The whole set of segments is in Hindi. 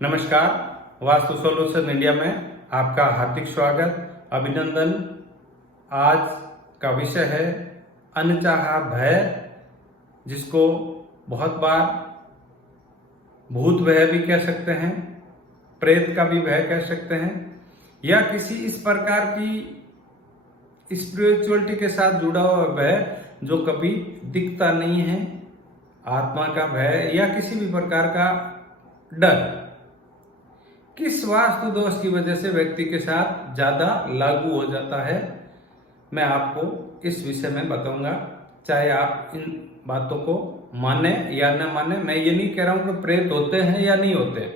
नमस्कार, वास्तु सॉल्यूशन इंडिया में आपका हार्दिक स्वागत, अभिनंदन। आज का विषय है अनचाहा भय, जिसको बहुत बार भूत भय भी कह सकते हैं, प्रेत का भी भय कह सकते हैं, या किसी इस प्रकार की स्पिरिचुअलिटी के साथ जुड़ा हुआ भय जो कभी दिखता नहीं है, आत्मा का भय या किसी भी प्रकार का डर किस वास्तु दोष की वजह से व्यक्ति के साथ ज्यादा लागू हो जाता है, मैं आपको इस विषय में बताऊंगा। चाहे आप इन बातों को माने या न माने, मैं ये नहीं कह रहा हूं कि प्रेत होते हैं या नहीं होते,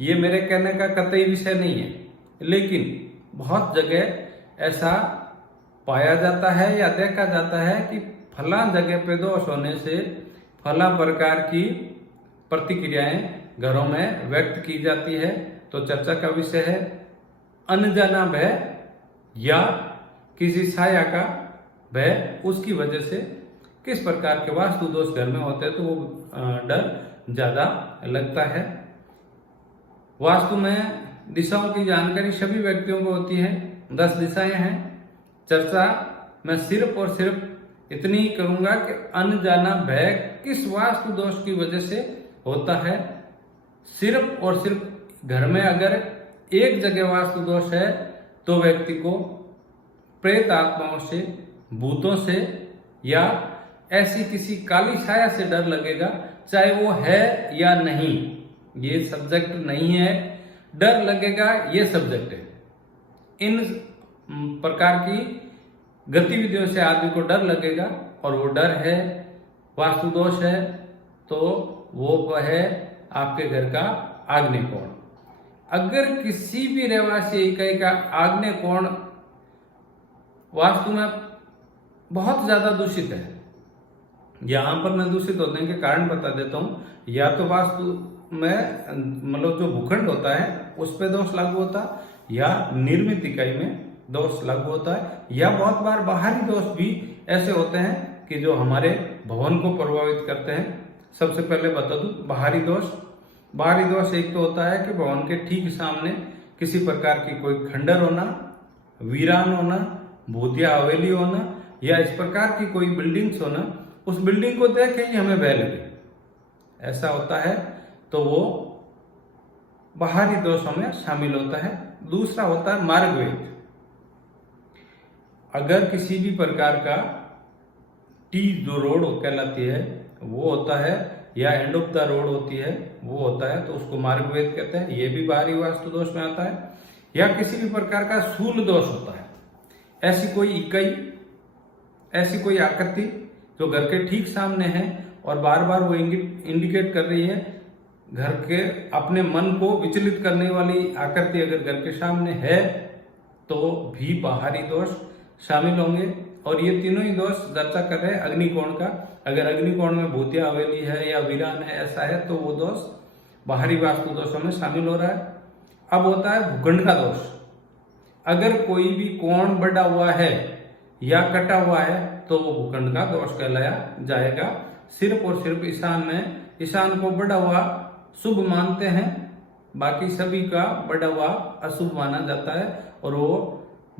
ये मेरे कहने का कतई विषय नहीं है, लेकिन बहुत जगह ऐसा पाया जाता है या देखा जाता है कि फला जगह पे दोष होने से फला प्रकार की प्रतिक्रियाएं घरों में व्यक्त की जाती है। तो चर्चा का विषय है अनजाना भय या किसी छाया का भय, उसकी वजह से किस प्रकार के वास्तु दोष घर में होते हैं तो वो डर ज्यादा लगता है। वास्तु में दिशाओं की जानकारी सभी व्यक्तियों को होती है, 10 दिशाएं हैं। चर्चा मैं सिर्फ और सिर्फ इतनी ही करूंगा कि अनजाना भय किस वास्तु दोष की वजह से होता है। सिर्फ और सिर्फ घर में अगर एक जगह वास्तु दोष है तो व्यक्ति को प्रेत आत्माओं से, भूतों से या ऐसी किसी काली छाया से डर लगेगा, चाहे वो है या नहीं, ये सब्जेक्ट नहीं है। डर लगेगा ये सब्जेक्ट है। इन प्रकार की गतिविधियों से आदमी को डर लगेगा और वो डर है, वास्तु दोष है, तो वो है आपके घर का आग्नेय कोण। अगर किसी भी रहवासी इकाई का आग्नेय कोण वास्तु में बहुत ज्यादा दूषित है, यहां पर मैं दूषित होने के कारण बता देता हूं। या तो वास्तु में मतलब जो भूखंड होता है उस पर दोष लागू होता है, या निर्मित इकाई में दोष लागू होता है, या बहुत बार बाहरी दोष भी ऐसे होते हैं कि जो हमारे भवन को प्रभावित करते हैं। सबसे पहले बता दूं बाहरी दोष। बाहरी दोष एक तो होता है कि भवन के ठीक सामने किसी प्रकार की कोई खंडर होना, वीरान होना, भूतिया हवेली होना, या इस प्रकार की कोई बिल्डिंग्स होना, उस बिल्डिंग को देख ही हमें भय लगे, ऐसा होता है तो वो बाहरी दोषों में शामिल होता है। दूसरा होता है मार्गवेद। अगर किसी भी प्रकार का टी जो रोड कहलाती है वो होता है, या एंड ऑफ द रोड होती है वो होता है, तो उसको मार्गवेद कहते हैं, ये भी बाहरी वास्तु दोष में आता है। या किसी भी प्रकार का स्थूल दोष होता है, ऐसी कोई इकाई, ऐसी कोई आकृति जो घर के ठीक सामने है और बार बार वो इंडिकेट कर रही है घर के अपने मन को विचलित करने वाली आकृति अगर घर के सामने है तो भी बाहरी दोष शामिल होंगे। और ये तीनों ही दोष चर्चा कर रहे हैं अग्निकोण का। अगर अग्निकोण में भूतिया हवेली है या वीरान है, ऐसा है, तो वो दोष बाहरी वास्तु दोषों में शामिल हो रहा है। अब होता है भूखंड का दोष। अगर कोई भी कोण बढ़ा हुआ है या कटा हुआ है तो वो भूखंड का दोष कहलाया जाएगा। सिर्फ और सिर्फ ईशान में, ईशान को बढ़ा हुआ शुभ मानते हैं, बाकी सभी का बढ़ा हुआ अशुभ माना जाता है और वो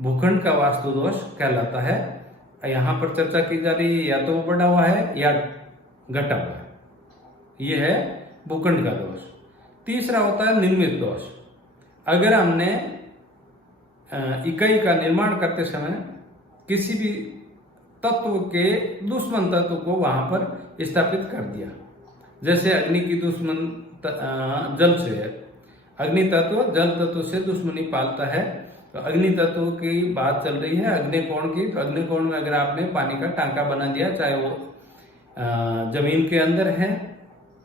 भूखंड का वास्तु दोष कहलाता है। यहां पर चर्चा की जा रही है या तो वो बढ़ा हुआ है या घटा हुआ है, ये है भूखंड का दोष। तीसरा होता है निर्मित दोष। अगर हमने इकाई का निर्माण करते समय किसी भी तत्व के दुश्मन तत्व को वहां पर स्थापित कर दिया, जैसे अग्नि की दुश्मन जल से है, अग्नि तत्व जल तत्व से दुश्मनी पालता है, तो अग्नि तत्व की बात चल रही है अग्निकोण की। तो अग्निकोण में अगर आपने पानी का टांका बना दिया, चाहे वो जमीन के अंदर है,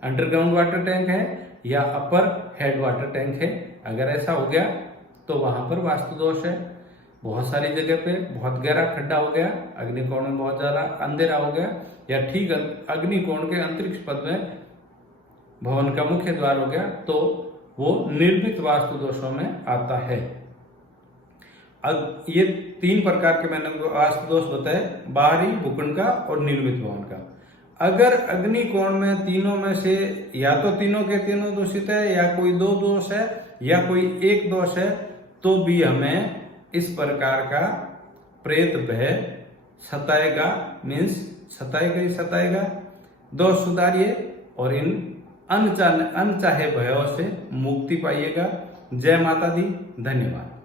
अंडरग्राउंड वाटर टैंक है, या अपर हेड वाटर टैंक है, अगर ऐसा हो गया तो वहां पर वास्तु दोष है। बहुत सारी जगह पे बहुत गहरा खड्डा हो गया, अग्निकोण में बहुत ज्यादा अंधेरा हो गया, या ठीक अग्निकोण के अंतरिक्ष पद में भवन का मुख्य द्वार हो गया, तो वो निर्मित वास्तु दोषों में आता है। अब ये 3 प्रकार के मैंने वास्तु दोष बताए, बाहरी, भूखंड का और निर्मित भवन का। अगर अग्नि कोण में तीनों में से या तो तीनों के तीनों दूषित है, या कोई 2 दोष है, या कोई 1 दोष है, तो भी हमें इस प्रकार का प्रेत भय सताएगा, मीन्स सताएगा ही सताएगा। दोष सुधारिए और इन अनचाहे भयों से मुक्ति पाइएगा। जय माता दी, धन्यवाद।